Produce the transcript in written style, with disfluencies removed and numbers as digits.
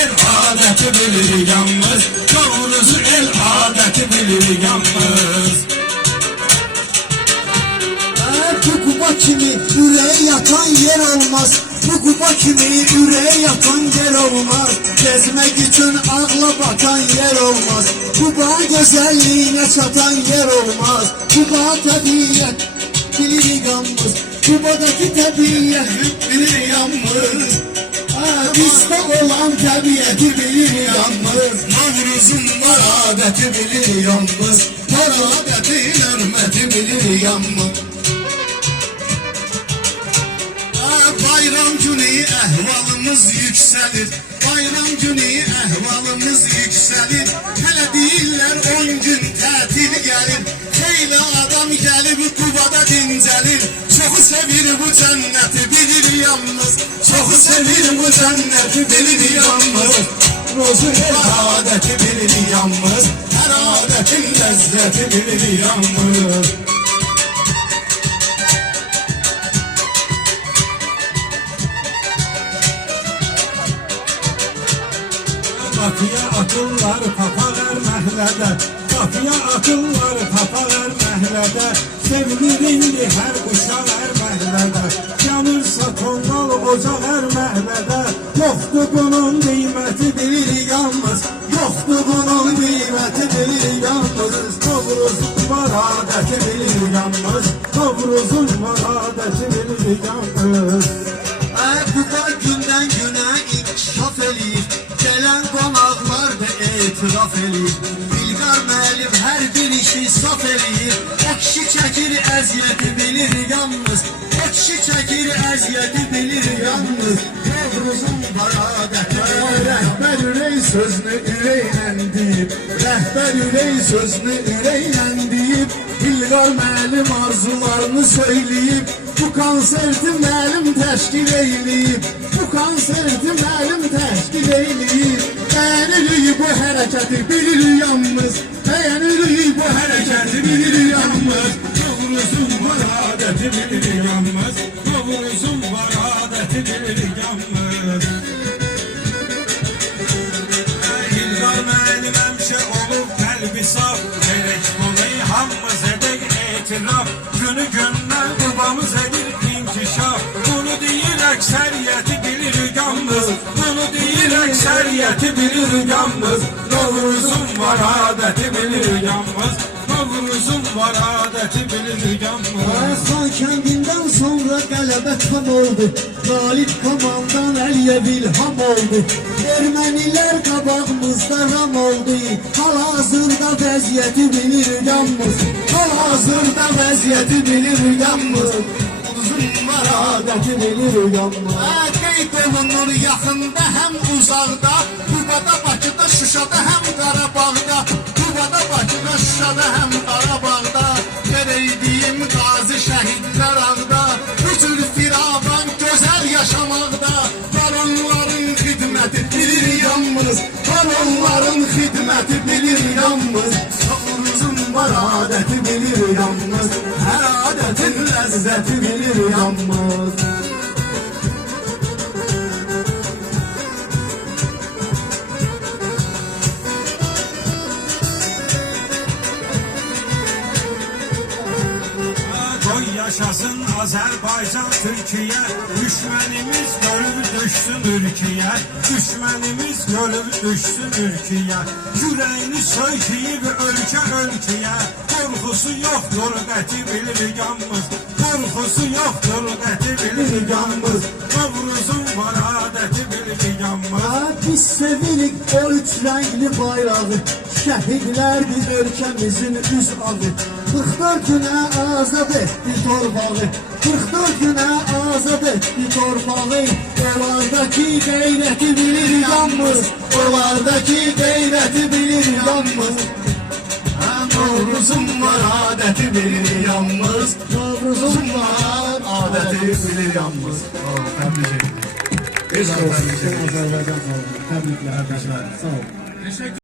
el adeti bilir yalnız. Novruz'u el adeti bilir yalnız. Bu kuba kimi yüreğe yatan yer olmaz. Bu kuba kimi yüreğe yatan yer olmaz. Gezmek için akla batan yer olmaz. Kuba güzelliğine çatan yer olmaz. Kuba tabiiyet bilir yalnız. Kuba'daki tabiiyet bilir yalnız. Bizde olan tabiiyeti bilir yalnız. Novruz'un var adeti bilir yalnız. Var adetin hürmeti bilir yalnız. Bayram günü ehvalımız yükselir. Bayram günü ehvalımız yükselir. Hele değiller 10 gün tatil gelir. Xeyli adam gelip Kuba'da dincelir. Çoxu sevir bu cenneti bilir yalnız. Çoxu sevir bu cenneti bilir yalnız. Novruz'un el adeti bilir yalnız. Her adetin lezzeti bilir yalnız. Kapıya atırlar papalar məhlədə. Kapıya atırlar papalar məhlədə. Sevinir indi hər uşaq hər məhlədə. Yanırsa tonqal ocaq hər məhlədə. Yoxdur bunun qiyməti bilir yalnız. Yoxdur bunun qiyməti bilir yalnız. Novruz'un var adəti bilir yalnız. Novruz'un var adəti bilir yalnız. Kuba gündən günə inkişaf eləyir. Gelen qonaqlar da etiraf eləyir. Bilqar müəllim hər bir işi saf eləyir. O kişi çəkir əziyyəti bilir yalnız. O kişi çəkir əziyyəti bilir yalnız. Novruz'un var adəti Rəhbər ürək sözünü ürəklə deyib. Rəhbər ürək sözünü ürəklə deyib. Bilqar müəllim arzularını söyləyib. Bu konserti müəllim təşkil eyləyib. Bu konserti müəllim təşkil eyləyib. Bəyənirik bu hərəkəti bilir yalnız. Bəyənirik bu hərəkəti bilir yalnız. Novruz'un var adəti bilir yalnız. Novruz'un var adəti bilir yalnız. Bilqar müəllim həmişə olub qəlbi saf. Gerek dolayı hamımız edək etiraf. Günü gündən Kubamız edir inkişaf. Bunu deyir əksəriyyəti bilir yalnız. Bunu deyir əksəriyyəti bilir yalnız. Novruz'un var adəti bilir yalnız. Novruz'un var adəti bilir yalnız. Xan kəndindən sonra qələbə tam oldu. Qalib komandan Əliyev ilham oldu. Ermənilər qabağımızda ram oldu. Hal-hazırda vəziyyəti bilir yalnız. Hal-hazırda vəziyyəti bilir yalnız. Novruz'un var adəti bilir yalnız. Qeyd olunur yaxında həm uzaqda. Kubada, Bakıda, Şuşada həm Qarabağda. Kubada, Bakıda, Şuşada həm Qarabağda. Verəydiyim qazi şəhidlər ağda. Bu cür firavan gözəl yaşamaqda. Var onların xidməti bilir yalnız. Var onların xidməti bilir yalnız. Novruz'un var adəti bilir yalnız. Hər adətin ləzzəti bilir yalnız. Yaşasın Azerbaycan, Türkiye. Düşmanımız ölüp düşsün ülkeye. Düşmanımız ölüp düşsün ülkeye. Yüreğini söykeyip ölke ölkeye. Korkusu yoktur qəti bilir yalnız. Korkusu yoktur qəti bilir yalnız. Novruz'un var adəti bilir yalnız. Biz sevirik o üç renkli bayrağı. Şehitlerdir ülkemizin üz ağı. 44 güne azad etti torbağı. 44 güne azad etti torbağı. Olardaki gayreti bilir yalnız. Olardaki gayreti bilir yalnız. Novruz'un var adəti bilir yalnız. Novruz'un var Adəti bilir yalnız. Təbrik edirəm. Azərbaycan xalqı. Təbriklər. Sağ olun.